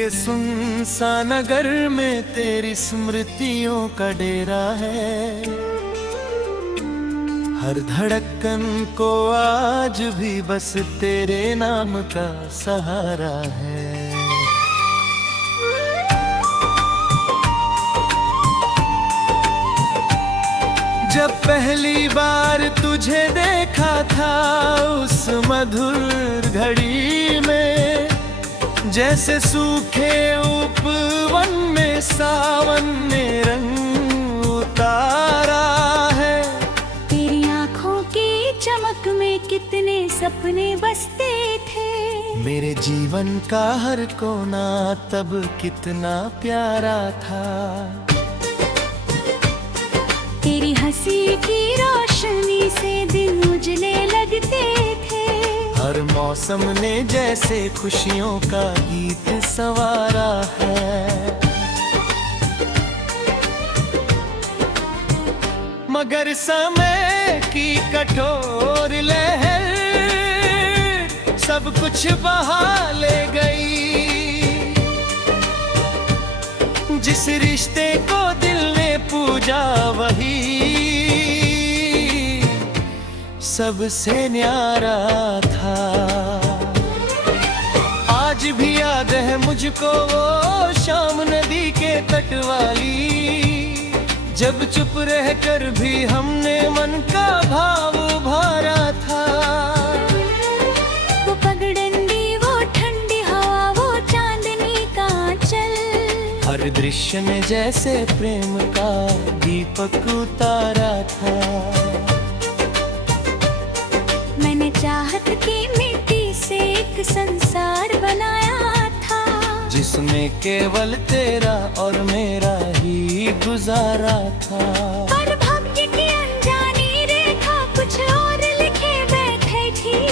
के सुनसान नगर में तेरी स्मृतियों का डेरा है। हर धड़कन को आज भी बस तेरे नाम का सहारा है। जब पहली बार तुझे देखा था उस मधुर घड़ी में, जैसे सूखे उपवन में सावन ने रंग उतारा है। तेरी आँखों की चमक में कितने सपने बसते थे। मेरे जीवन का हर कोना तब कितना प्यारा था। तेरी हंसी की रोशनी से दिन उजले लगते थे। हर मौसम ने जैसे खुशियों का गीत संवारा है। मगर समय की कठोर लहर सब कुछ बहा ले गई। जिस रिश्ते को दिल ने पूजा वही सबसे न्यारा था। आज भी याद है मुझको वो शाम नदी के तट वाली, जब चुप रहकर भी हमने मन का भाव उभारा था। वो पगडंडी, वो ठंडी हवा, वो चांदनी का आंचल, हर दृश्य में जैसे प्रेम का दीपक उतारा था। मैंने चाहत की मिट्टी से एक संसार बनाया था, जिसमें केवल तेरा और मेरा ही गुजारा था। पर भाग्य की अनजानी रेखा कुछ और लिखे बैठे थी।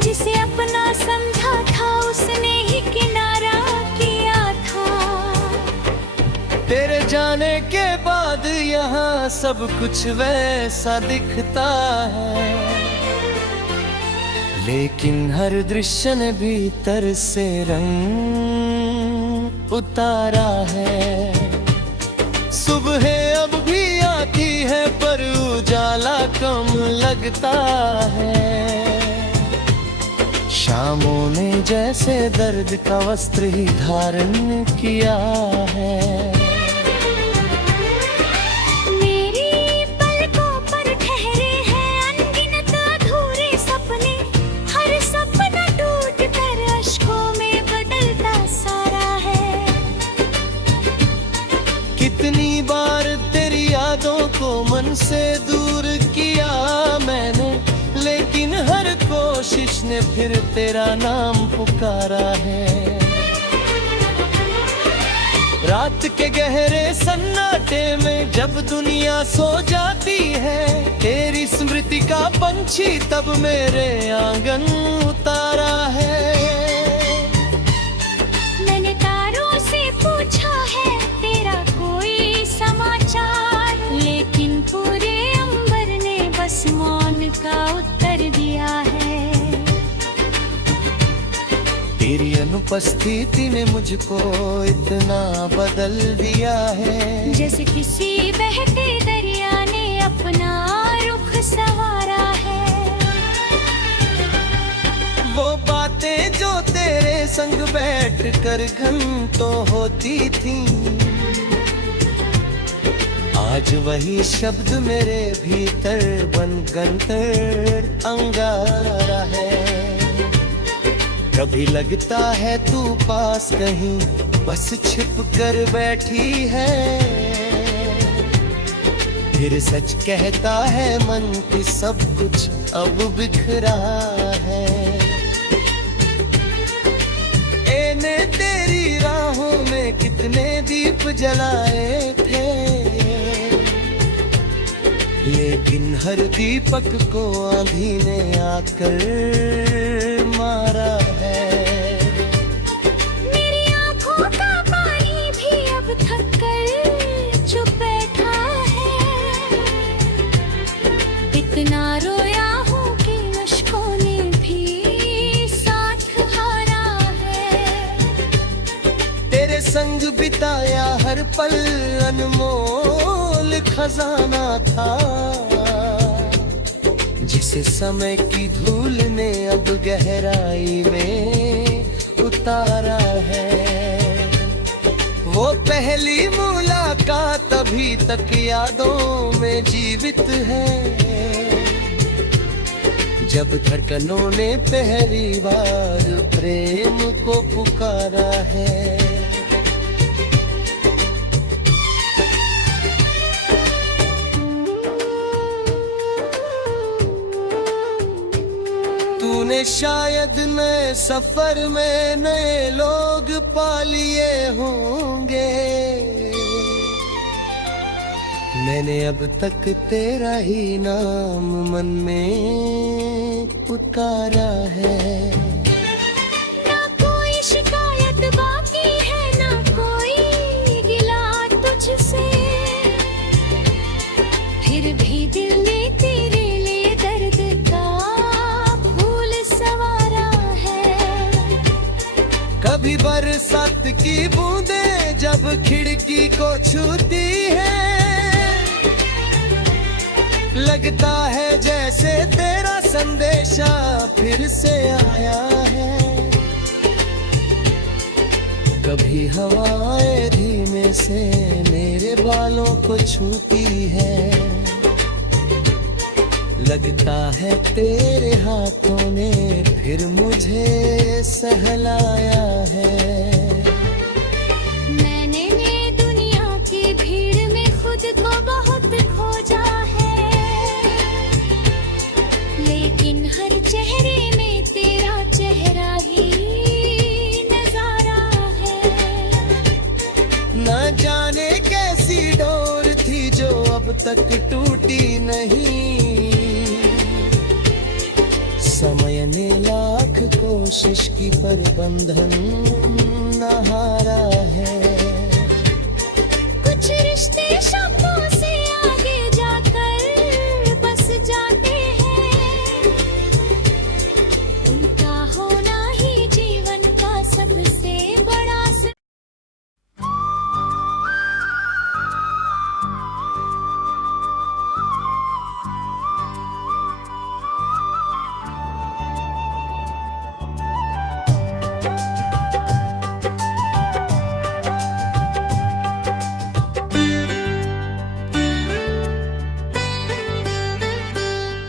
जिसे अपना समझा था उसने ही किनारा किया था। तेरे जाने के बाद यहाँ सब कुछ वैसा दिखता है, लेकिन हर दृश्य ने भीतर से रंग उतारा है। सुबह अब भी आती है पर उजाला कम लगता है। शामों ने जैसे दर्द का वस्त्र ही धारण किया है। कितनी बार तेरी यादों को मन से दूर किया मैंने, लेकिन हर कोशिश ने फिर तेरा नाम पुकारा है। रात के गहरे सन्नाटे में जब दुनिया सो जाती है, तेरी स्मृति का पंछी तब मेरे आंगन उतारा है। मैंने तारों से पूछा है तेरा कोई समाचार, लेकिन पूरे अंबर ने बस मौन का उत्तर दिया है। तेरी अनुपस्थिति ने मुझको इतना बदल दिया है, जैसे किसी बहते दरिया ने अपना रुख संवारा है। वो बातें जो तेरे संग बैठ कर घंटों होती थी, आज वही शब्द मेरे भीतर बन गंतर अंगारा है। कभी लगता है तू पास कहीं बस छिप कर बैठी है, फिर सच कहता है मन की सब कुछ अब बिखरा है। ने तेरी राहों में कितने दीप जलाए थे, लेकिन हर दीपक को आंधी ने आकर मारा है। मेरी आँखों का पानी भी अब थक कर चुप बैठा है। इतना रोया हूँ कि अश्कों ने भी साथ हारा है। संग बिताया हर पल अनमोल खजाना था, जिसे समय की धूल ने अब गहराई में उतारा है। वो पहली मुलाकात अभी तक यादों में जीवित है, जब धड़कनों ने पहली बार प्रेम को पुकारा है। तूने शायद नए सफर में नए लोग पा लिए होंगे, मैंने अब तक तेरा ही नाम मन में पुकारा है। ना कोई शिकायत बाकी है, ना कोई गिला तुझसे, फिर भी दिल ने तेरे लिए दर्द का फूल संवारा है। कभी बरसात की बूंदें जब खिड़की को छूती है, लगता है जैसे तेरा संदेशा फिर से आया है। कभी हवाएं धीमे से मेरे बालों को छूती है, लगता है तेरे हाथों ने फिर मुझे सहलाया है। मैंने दुनिया की भीड़ में खुद को बहुत खोजा है, लेकिन हर चेहरे में तेरा चेहरा ही नजारा है। न जाने कैसी डोर थी जो अब तक टूटी नहीं, समय ने लाख कोशिश की पर बंधन न हारा है। कुछ रिश्ते शब्दों से आगे जाकर बस जाते हैं, उनका होना ही जीवन का सबसे बड़ा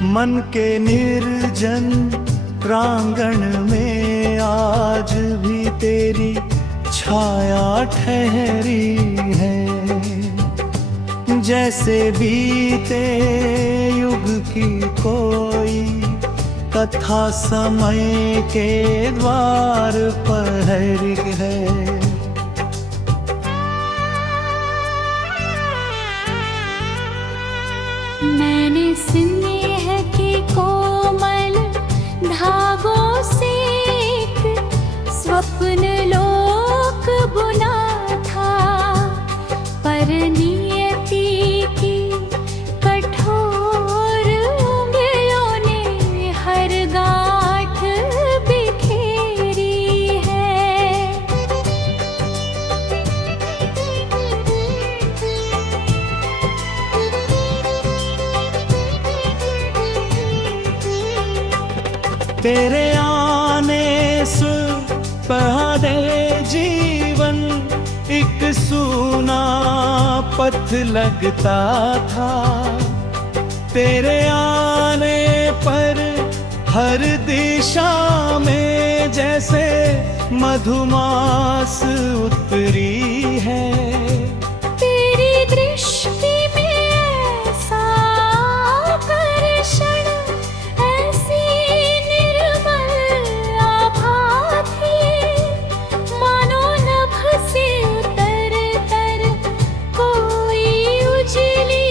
मन के निर्जन प्रांगण में आज भी तेरी छाया ठहरी है, जैसे बीते युग की कोई कथा समय के द्वार पर है। मैंने स्नेह के कोमल धागों से एक स्वप्न लोक बुना था, पर नियति की कठोर उंगलियों ने हर गांठ बिखेरी है। तेरे आने सुबह दे जीवन एक सूना पथ लगता था, तेरे आने पर हर दिशा में जैसे मधुमास उतरी है। तेरी दृष्टि में ऐसा आकर्षण, ऐसी निर्मल आभा थी, मानो नभ से उतर कर कोई उजली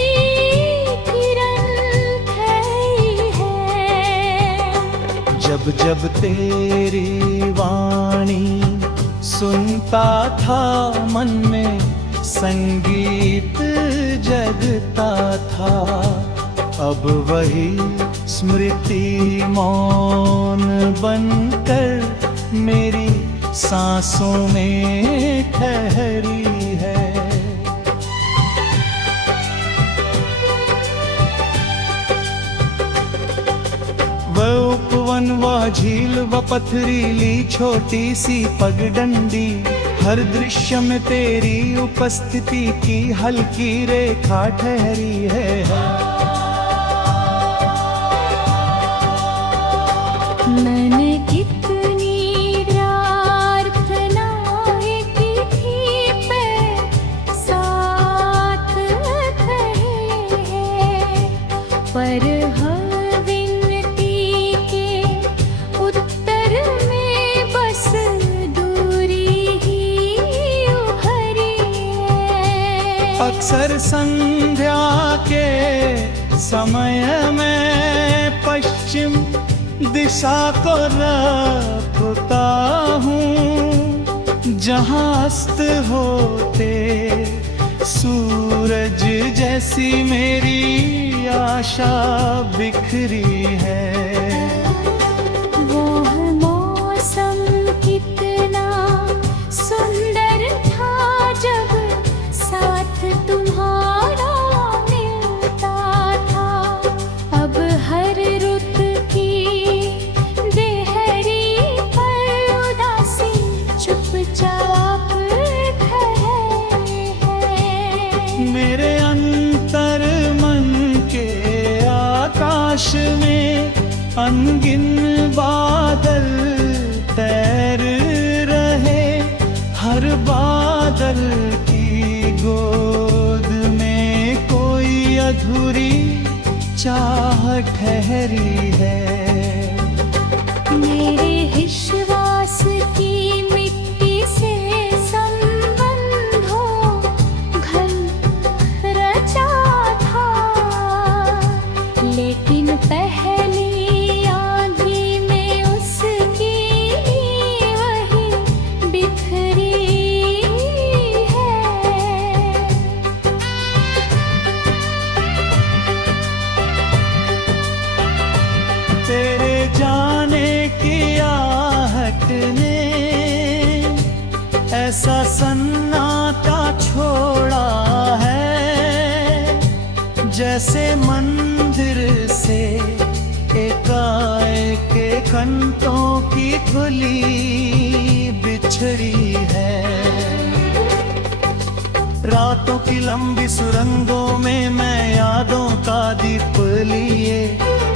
किरण ठहरी है। जब जब तेरी वाणी सुनता था मन में संगीत जगता था, अब वही स्मृति मौन बनकर मेरी सांसों में ठहरी है। वह उपवन, वह झील, वह पथरीली छोटी सी पगडंडी, हर दृश्य में तेरी उपस्थिति की हल्की रेखा ठहरी है। मैंने कितनी प्रार्थनाएं की थी पर साथ रहे हैं, पर हर विनती के उत्तर में बस दूरी ही उभरी है। अक्सर संध्या के समय में पश्चिम दिशा को रखता हूँ, जहाँ अस्त होते सूरज जैसी मेरी आशा बिखरी है। वो मौसम कितना सुंदर था जब साथ तुम्हारा मिलता था। अब हर रुत की देहरी पर उदासी चुपचाप ठहरे है। मेरे अंतर मन के आकाश में अनगिन बादल तैर रहे, हर बादल की गोद में कोई अधूरी चाह ठहरी है। मेरे विश्वास की मिट्टी से संबंधों घन रचा था, लेकिन पहली आंधी में उसकी वही बिखरी है। तेरे जाने की आहट ने ऐसा सन्नाटा छोड़ा है, जैसे मंदिर से एकाएक घंटों की खुली बिछड़ी है। रातों की लंबी सुरंगों में मैं यादों का दीप लिए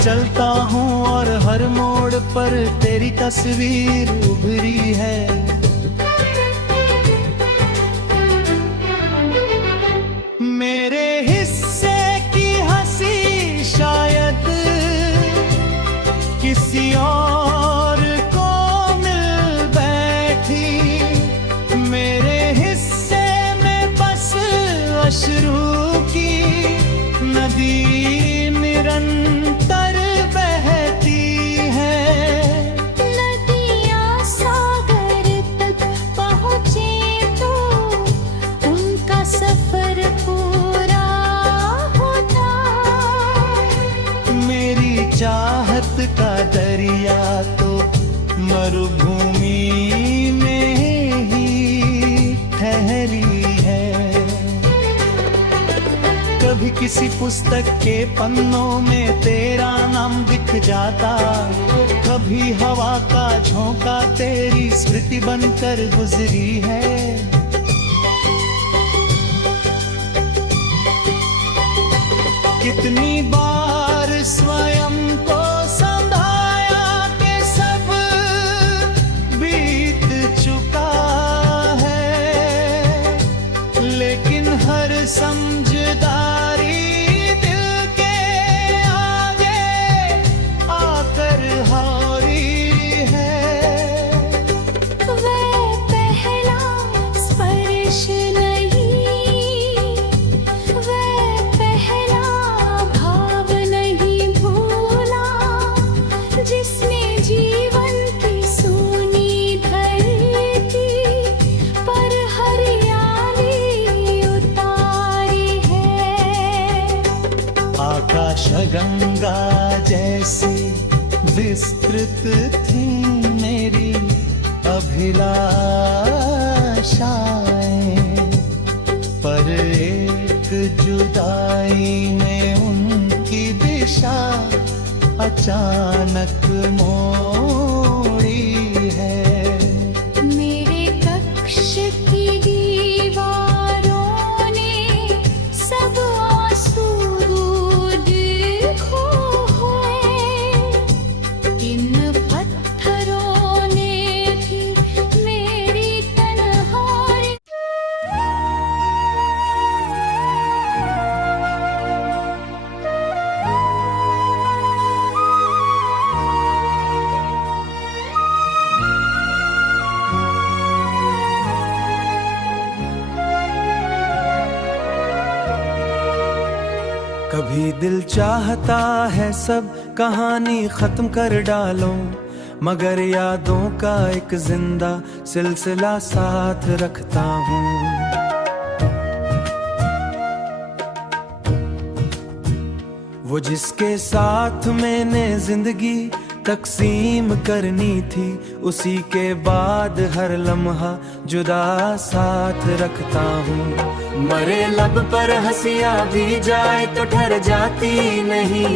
चलता हूँ, और हर मोड़ पर तेरी तस्वीर उभरी है। मेरे हिस्से की हंसी शायद किसी और को मिल बैठी, मेरे हिस्से में बस अश्रू की नदी निरंतर बहती है। नदियाँ सागर तक पहुँचे तो उनका सफर पूरा होता। मेरी चाहत का दरिया तो मरुभूमि में ही ठहरी है। कभी किसी पुस्तक के पन्नों में तेरा नाम दिख जाता, कभी हवा का झोंका तेरी स्मृति बनकर गुजरी है। कितनी बार स्वयं को संभाया कि सब बीत चुका है, लेकिन हर समझदारी दिल के आगे आकर हारी है। वह पहला स्पर्श नहीं, वह पहला भाव नहीं भूला, जिसने जीवन की सूनी धरती पर हरियाली उतारी है। आकाश गंगा जैसी विस्तृत थी मेरी अभिलाषाएं, पर एक जुदाई ने उनकी दिशा अचानक मोड़ी है। मेरे कक्ष की दीवारों ने सब आंसू देखो है, इन पत्थरों ने भी मेरी तन्हाई। कभी दिल चाहता है सब कहानी खत्म कर डालो, मगर यादों का एक जिंदा सिलसिला साथ रखता हूँ। वो जिसके साथ मैंने जिंदगी तकसीम करनी थी, उसी के बाद हर लम्हा जुदा साथ रखता हूँ। मरे लब पर हंसिया भी जाए तो ठहर जाती नहीं,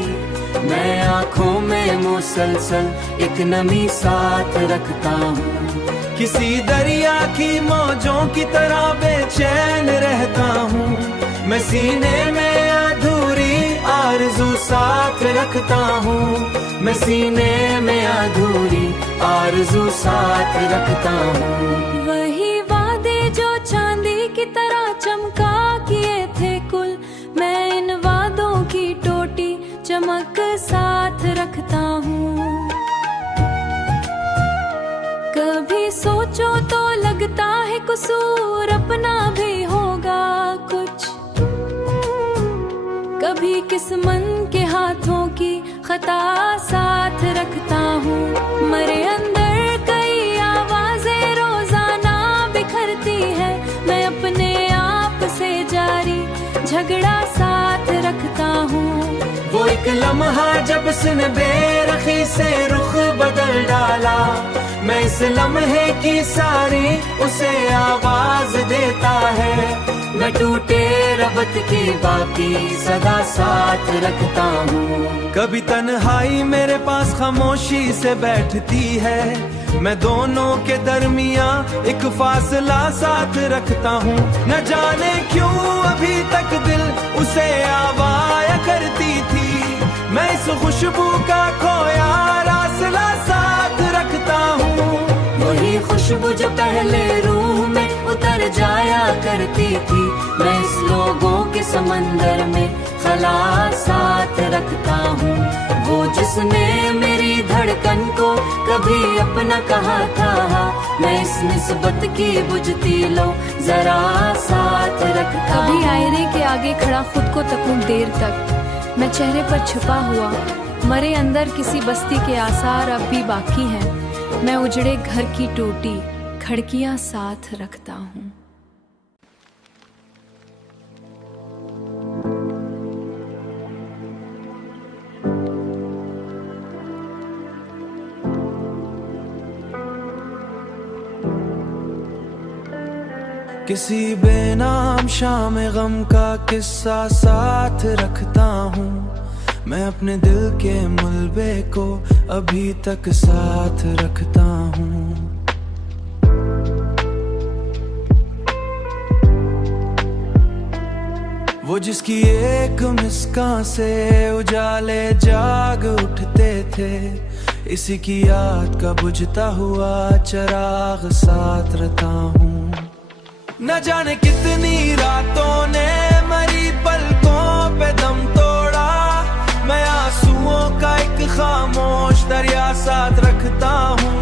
मैं आंखों में मुसलसल एक नमी साथ रखता हूँ। किसी दरिया की मौजों की तरह बेचैन रहता हूँ, मैं सीने में अधूरी आरज़ू साथ रखता हूँ, मैं सीने में अधूरी आरज़ू साथ रखता हूँ। वही वादे जो चांदी की तरह चमका किए थे कुल, मैं इन वादों की टोटी चमक साथ रखता हूँ। कभी सोचो तो लगता है कसूर अपना भी होगा कुछ, कभी किस मन के हाथों की खता साथ रखता हूँ। मरे अंदर कई आवाजें रोजाना बिखरती है, मैं अपने आप से जारी झगड़ा साथ रखता हूँ। वो एक लम्हा जब उसने बेरखी से रुख बदल डाला, मैं इस लम्हे की सारी उसे आवाज देता है, मैं टूटे रबत की बाकी सदा साथ रखता हूँ। कभी तन्हाई मेरे पास खामोशी से बैठती है, मैं दोनों के दरमिया एक फासला साथ रखता हूँ। न जाने क्यों अभी तक दिल उसे आवाया करती थी, मैं इस खुशबू का खोया रासला साथ रखता हूँ। वही खुशबू जो पहले रूह में उतर जाया करती थी, मैं इस लोगों के समंदर में खला साथ रखता हूँ। वो जिसने मेरी धड़कन को कभी अपना कहा था, मैं इस निस्बत की बुझती लो जरा साथ रखता। कभी आईने के आगे खड़ा खुद को तकूं देर तक, मैं चेहरे पर छुपा हुआ मरे अंदर किसी बस्ती के आसार अब भी बाकी हैं, मैं उजड़े घर की टूटी खिड़कियां साथ रखता हूँ। किसी बेनाम शाम गम का किस्सा साथ रखता हूँ, मैं अपने दिल के मलबे को अभी तक साथ रखता हूँ। वो जिसकी एक मुस्कान से उजाले जाग उठते थे, इसी की याद का बुझता हुआ चिराग साथ रहता हूँ। न जाने कितनी रातों ने मरी पलकों पे दम तोड़ा, मैं आंसुओं का एक खामोश दरिया साथ रखता हूँ।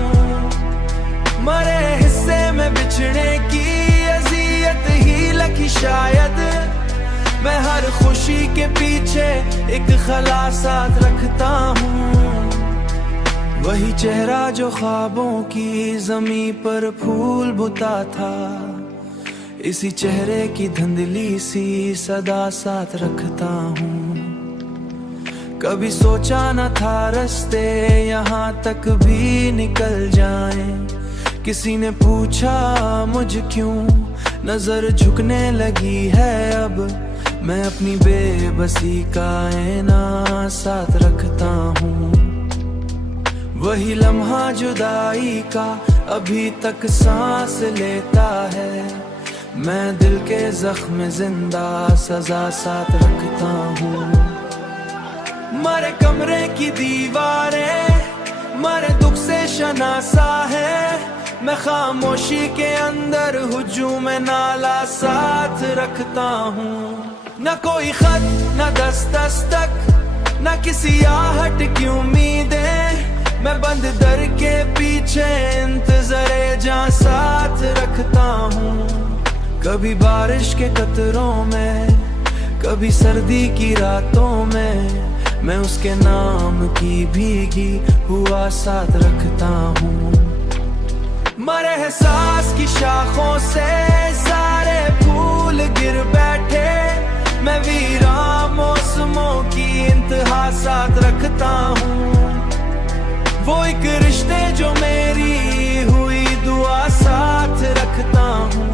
मरे हिस्से में बिछड़ने की अज़ियत ही लगी शायद, मैं हर खुशी के पीछे एक खला साथ रखता हूँ। वही चेहरा जो ख्वाबों की ज़मीं पर फूल बुता था, इसी चेहरे की धुंधली सी सदा साथ रखता हूँ। कभी सोचा न था रास्ते यहाँ तक भी निकल जाएं, किसी ने पूछा मुझ क्यों नजर झुकने लगी है अब, मैं अपनी बेबसी का ऐना साथ रखता हूँ। वही लम्हा जुदाई का अभी तक सांस लेता है, मैं दिल के जख्म जिंदा सजा साथ रखता हूँ। मरे कमरे की दीवारें मरे दुख से शनासा है, मैं खामोशी के अंदर हुजूम नाला साथ रखता हूँ। न कोई खत न दस्तक न किसी आहट की उम्मीदें, मैं बंद दर के पीछे इंतज़ारे जहाँ साथ रखता हूँ। कभी बारिश के कतरों में कभी सर्दी की रातों में, मैं उसके नाम की भीगी हुआ साथ रखता हूँ। मरे एहसास की शाखों से सारे फूल गिर बैठे, मैं वीरा मौसमों की इंतहा साथ रखता हूँ। वो एक रिश्ते जो मेरी हुई दुआ साथ रखता हूँ।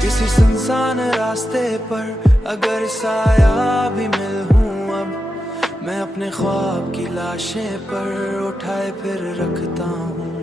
किसी सुनसान रास्ते पर अगर साया भी मिलूं अब, मैं अपने ख्वाब की लाशें पर उठाए फिर रखता हूँ।